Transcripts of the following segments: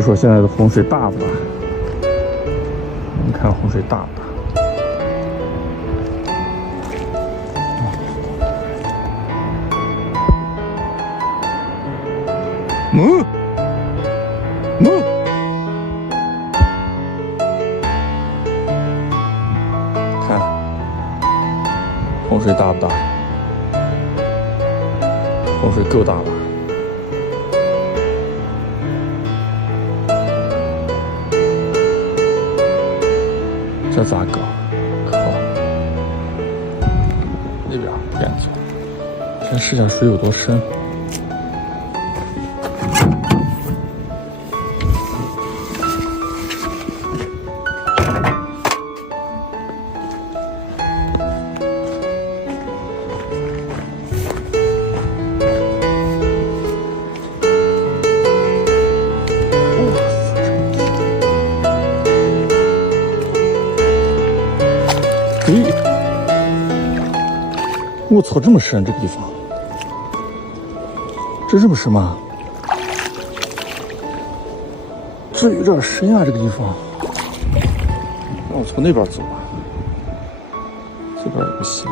就说现在的洪水大不大？我们看洪水大不大？看洪水大不大？洪水够大吧？这咋搞？靠！那边不敢走，先试下水有多深。我操，这么深这个地方，这么深吗？这有点深啊，这个地方。让我从那边走吧，这边也不行，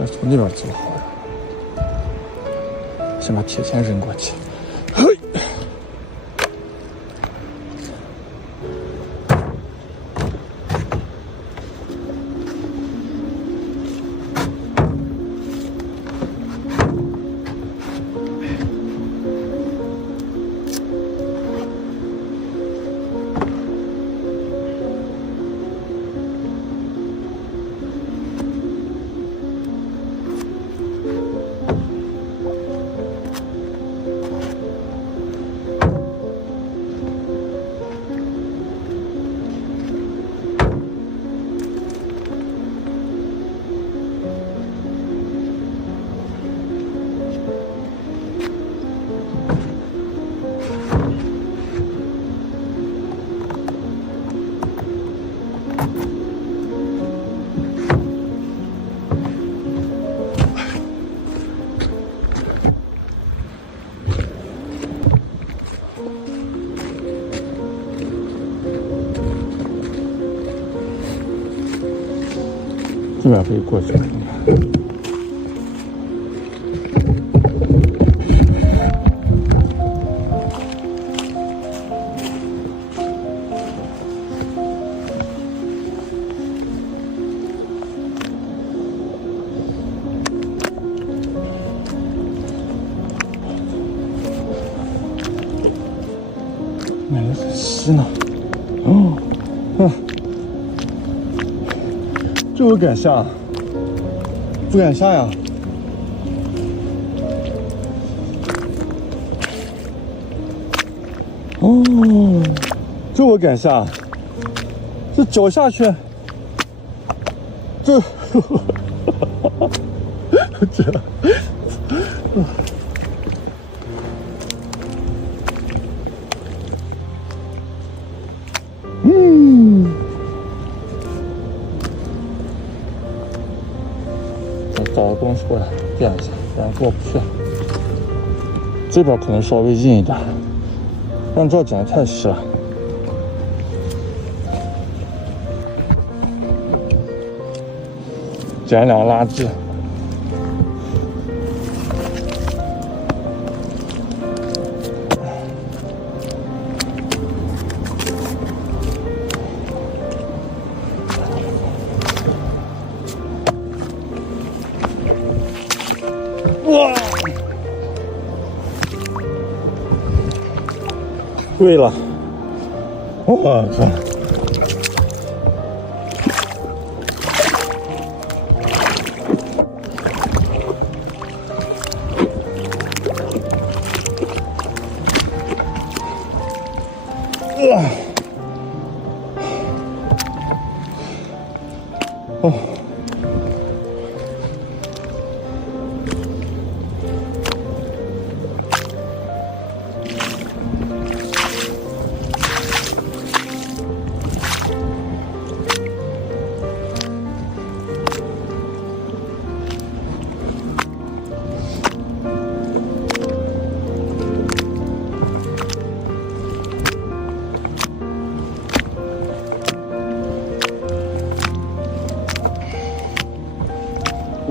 要从那边走好呀。先把铁钳扔过去。嘿。这边可以过去。感觉很稀呢。哦，这我敢下，不敢下呀。哦，这我敢下，这脚下去，这，这，找个东西过来垫一下，不然过不去。这边可能稍微硬一点，但这剪得太细了。捡两个垃圾。哇！对了，我靠！哦。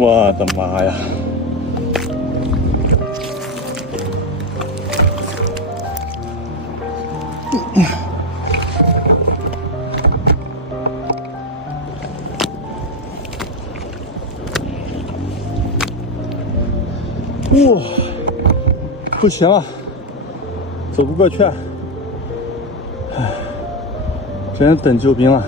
我的妈呀！哇，不行了，走不过去，唉，只能等救兵了。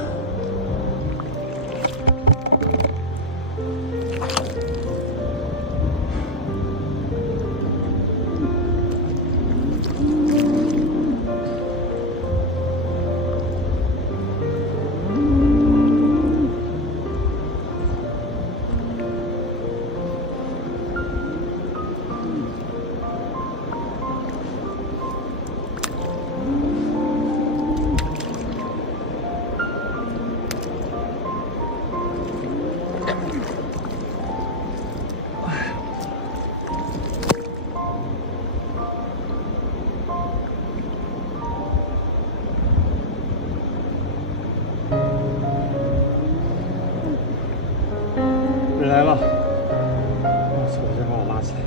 人来了！我操！先把我拉起来。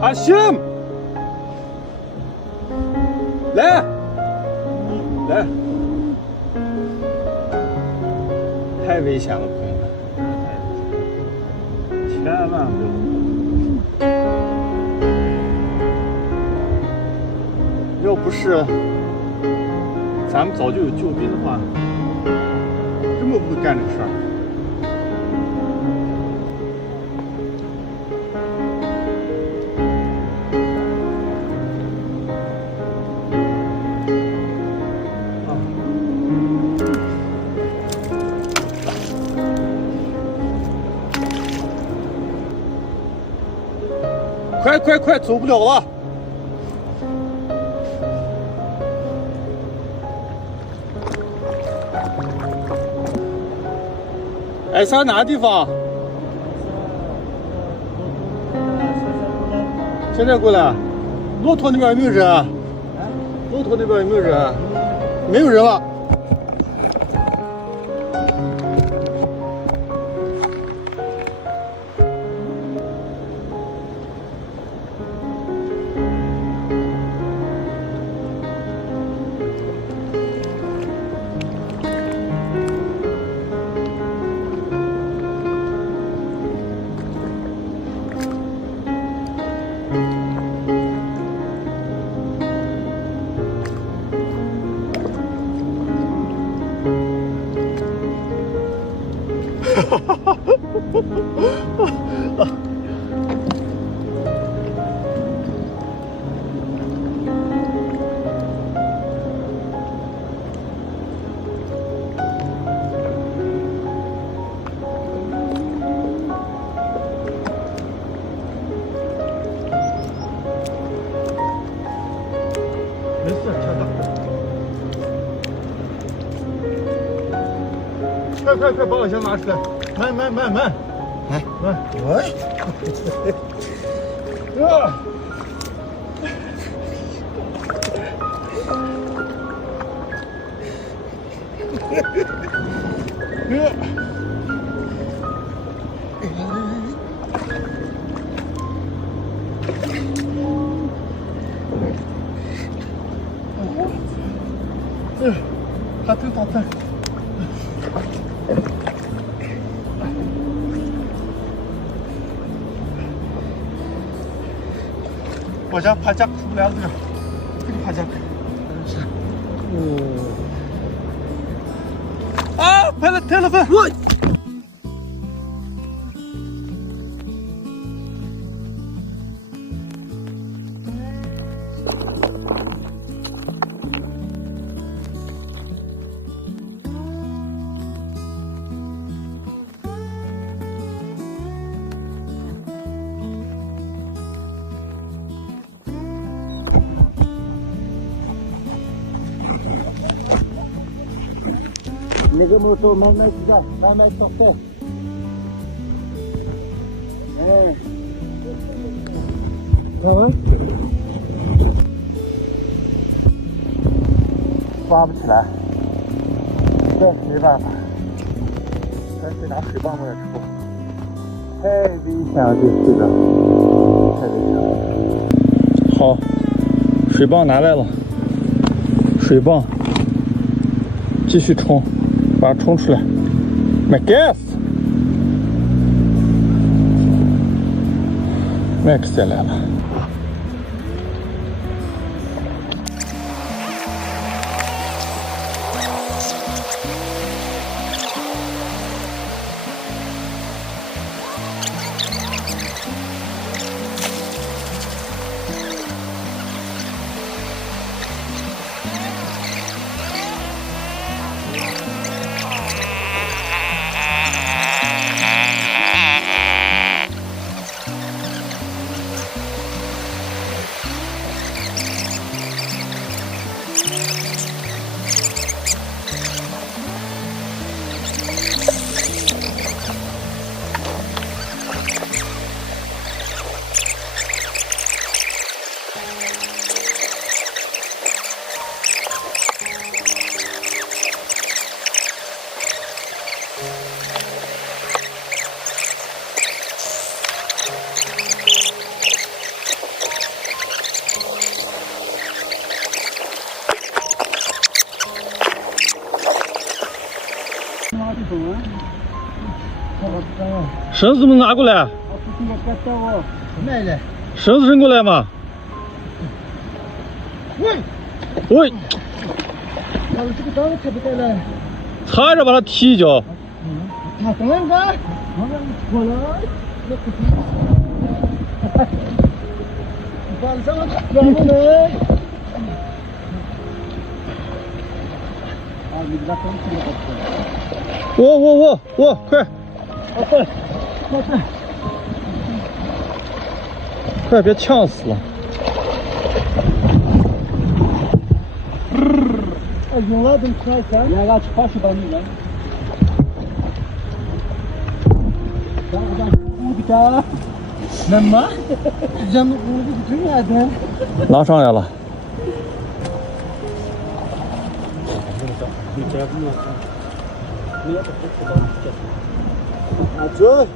阿信，来，来，太危险了，朋友们，千万不要。要不是咱们早就有救兵的话，根本不会干这个事儿。快，走不了了！哎，上哪个地方？现在过来。骆驼那边有没有人啊？骆驼那边有没有人啊？没有人了。没事，强哥。快把我箱拿出来！慢！哎，喂！他真打蛋。我家爬架出不来了，这个爬架。是。啊！拍了分。我。那个摩托慢慢走，慢慢走。哎，看完。抓不起来，这没办法，还得拿水棒过来抽，太危险了，这水的，太危险了。好，水棒拿来了，水棒继续冲，把它冲出来。My gas， Max 也来了。绳子能拿过来？绳子伸过来嘛？喂！擦着把它踢一脚。我，快！快别呛死了！拉上来了。走。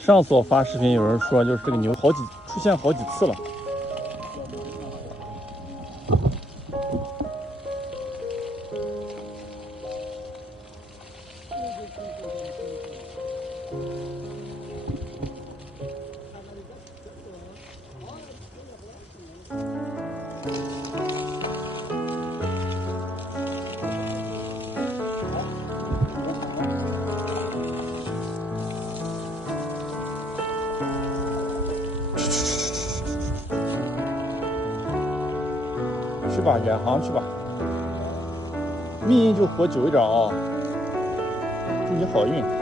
上次我发视频，有人说就是这个牛出现好几次了。去吧，远航去吧。密云就活久一点啊，祝你好运。